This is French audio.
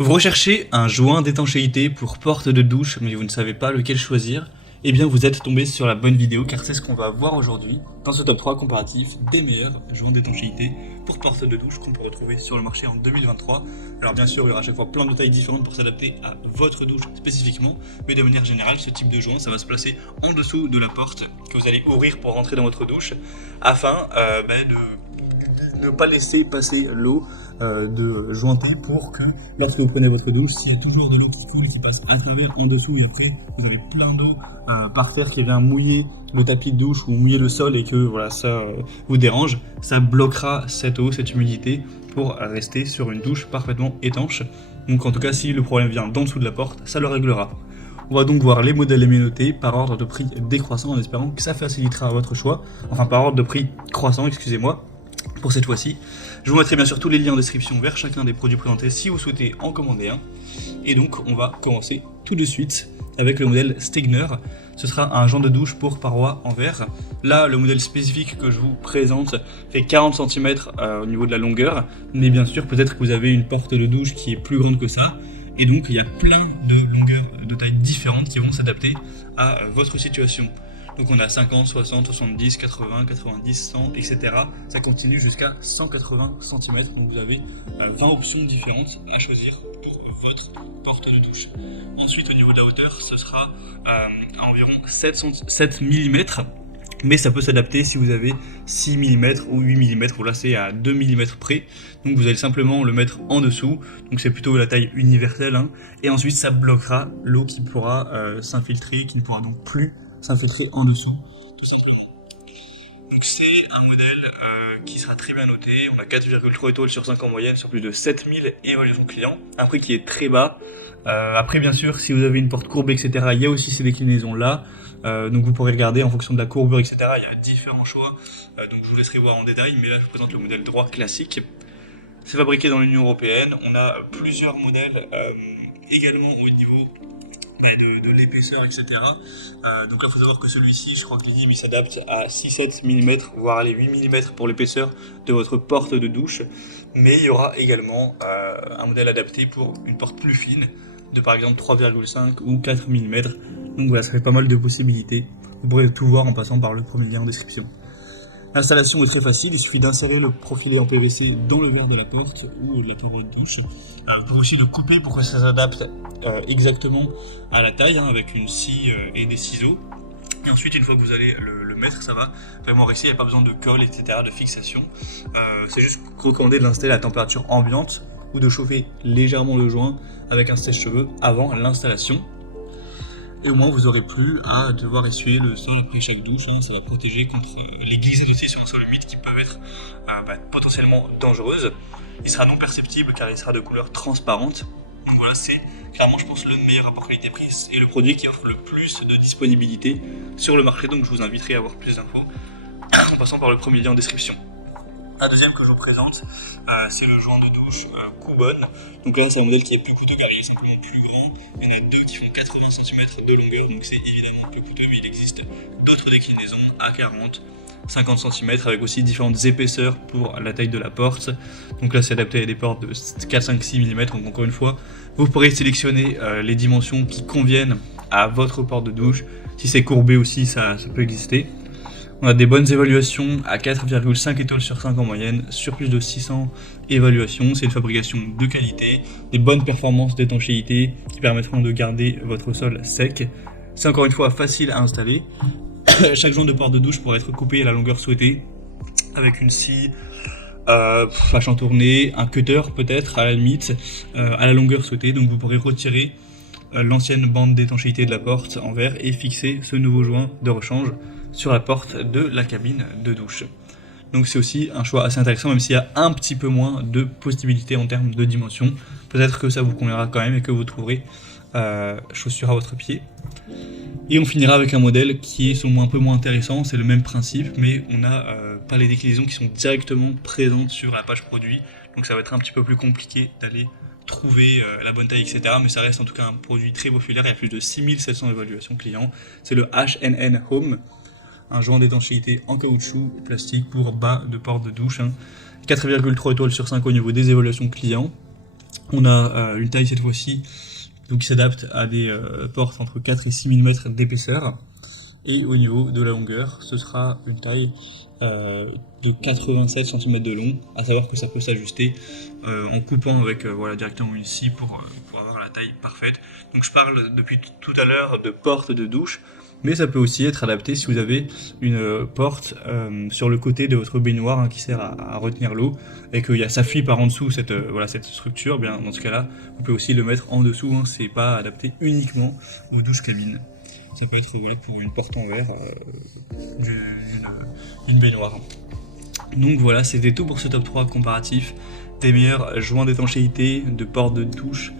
Vous recherchez un joint d'étanchéité pour porte de douche, mais vous ne savez pas lequel choisir? Eh bien, vous êtes tombé sur la bonne vidéo, car c'est ce qu'on va voir aujourd'hui dans ce top 3 comparatif des meilleurs joints d'étanchéité pour porte de douche qu'on peut retrouver sur le marché en 2023. Alors bien sûr, il y aura à chaque fois plein de tailles différentes pour s'adapter à votre douche spécifiquement, mais de manière générale, ce type de joint, ça va se placer en dessous de la porte que vous allez ouvrir pour rentrer dans votre douche, afin de ne pas laisser passer l'eau de jointer pour que lorsque vous prenez votre douche, s'il y a toujours de l'eau qui coule, qui passe à travers, en dessous et après vous avez plein d'eau par terre qui vient mouiller le tapis de douche ou mouiller le sol et que voilà, ça vous dérange, ça bloquera cette eau, cette humidité pour rester sur une douche parfaitement étanche. Donc en tout cas, si le problème vient d'en dessous de la porte, ça le réglera. On va donc voir les modèles notés par ordre de prix décroissant en espérant que ça facilitera votre choix, enfin par ordre de prix croissant, excusez-moi, pour cette fois-ci. Je vous mettrai bien sûr tous les liens en description vers chacun des produits présentés si vous souhaitez en commander un. Et donc on va commencer tout de suite avec le modèle Stegner. Ce sera un joint de douche pour parois en verre. Là, le modèle spécifique que je vous présente fait 40 cm au niveau de la longueur, mais bien sûr peut-être que vous avez une porte de douche qui est plus grande que ça. Et donc il y a plein de longueurs de tailles différentes qui vont s'adapter à votre situation. Donc on a 50, 60, 70, 80, 90, 100, etc. Ça continue jusqu'à 180 cm. Donc vous avez 20 options différentes à choisir pour votre porte de douche. Ensuite, au niveau de la hauteur, ce sera à environ 7 mm. Mais ça peut s'adapter si vous avez 6 mm ou 8 mm, ou là c'est à 2 mm près. Donc vous allez simplement le mettre en dessous, donc c'est plutôt la taille universelle, hein. Et ensuite ça bloquera l'eau qui pourra s'infiltrer, qui ne pourra donc plus s'infiltrer en dessous, tout simplement. Donc c'est un modèle qui sera très bien noté. On a 4,3 étoiles sur 5 en moyenne sur plus de 7000 évaluations clients, un prix qui est très bas. Après bien sûr, si vous avez une porte courbée, etc., il y a aussi ces déclinaisons là, donc vous pourrez regarder en fonction de la courbure, etc. Il y a différents choix, donc je vous laisserai voir en détail, mais là je vous présente le modèle droit classique. C'est fabriqué dans l'Union Européenne. On a plusieurs modèles également au niveau de l'épaisseur, etc. Donc là, il faut savoir que celui-ci, je crois que l'INIM, il s'adapte à 6-7 mm, voire les 8 mm pour l'épaisseur de votre porte de douche. Mais il y aura également un modèle adapté pour une porte plus fine, de par exemple 3,5 ou 4 mm. Donc voilà, ça fait pas mal de possibilités. Vous pourrez tout voir en passant par le premier lien en description. L'installation est très facile, il suffit d'insérer le profilet en PVC dans le verre de la porte ou la paroi de douche. Vous pouvez aussi le couper pour que ça s'adapte exactement à la taille, hein, avec une scie et des ciseaux. Et ensuite, une fois que vous allez le mettre, ça va vraiment rester, il n'y a pas besoin de colle, etc., de fixation. C'est juste recommandé de l'installer à température ambiante ou de chauffer légèrement le joint avec un sèche-cheveux avant l'installation. Et au moins vous n'aurez plus à devoir essuyer le sol après chaque douche, hein. Ça va protéger contre les glissades aussi sur un sol humide qui peuvent être potentiellement dangereuses. Il sera non perceptible car il sera de couleur transparente. Donc voilà, c'est clairement je pense le meilleur rapport qualité-prix et le produit qui offre le plus de disponibilité sur le marché. Donc je vous inviterai à avoir plus d'infos en passant par le premier lien en description. La deuxième que je vous présente, c'est le joint de douche Kubon. Donc là, c'est un modèle qui est plus coûteux car il est simplement plus grand. Il y en a deux qui font 80 cm de longueur, donc c'est évidemment plus coûteux, mais il existe d'autres déclinaisons à 40, 50 cm avec aussi différentes épaisseurs pour la taille de la porte. Donc là, c'est adapté à des portes de 4, 5, 6 mm. Donc encore une fois, vous pourrez sélectionner les dimensions qui conviennent à votre porte de douche. Si c'est courbé aussi, ça peut exister. On a des bonnes évaluations à 4,5 étoiles sur 5 en moyenne, sur plus de 600 évaluations. C'est une fabrication de qualité, des bonnes performances d'étanchéité qui permettront de garder votre sol sec. C'est encore une fois facile à installer. Chaque joint de porte de douche pourra être coupé à la longueur souhaitée, avec une scie, flash en tournée, un cutter peut-être à la limite, à la longueur souhaitée. Donc vous pourrez retirer l'ancienne bande d'étanchéité de la porte en verre et fixer ce nouveau joint de rechange sur la porte de la cabine de douche. Donc c'est aussi un choix assez intéressant, même s'il y a un petit peu moins de possibilités en termes de dimension. Peut-être que ça vous conviendra quand même et que vous trouverez chaussure à votre pied. Et on finira avec un modèle qui est sûrement un peu moins intéressant, c'est le même principe, mais on n'a pas les déclinaisons qui sont directement présentes sur la page produit, donc ça va être un petit peu plus compliqué d'aller trouver la bonne taille, etc. Mais ça reste en tout cas un produit très populaire, il y a plus de 6700 évaluations clients. C'est le HNN Home, un joint d'étanchéité en caoutchouc et plastique pour bas de porte de douche, hein. 4,3 étoiles sur 5 au niveau des évaluations clients. On a une taille cette fois-ci donc qui s'adapte à des portes entre 4 et 6 mm d'épaisseur. Et au niveau de la longueur, ce sera une taille de 87 cm de long, à savoir que ça peut s'ajuster en coupant avec voilà, directement une scie pour avoir la taille parfaite. Donc je parle depuis tout à l'heure de porte de douche, mais ça peut aussi être adapté si vous avez une porte sur le côté de votre baignoire qui sert à retenir l'eau et que ça fuit par en dessous cette, cette structure. Bien, dans ce cas-là, vous pouvez aussi le mettre en dessous, c'est pas adapté uniquement aux douches cabines. Ça peut être volé pour une porte en verre d'une baignoire. Donc voilà, c'était tout pour ce top 3 comparatif des meilleurs joints d'étanchéité de portes de douche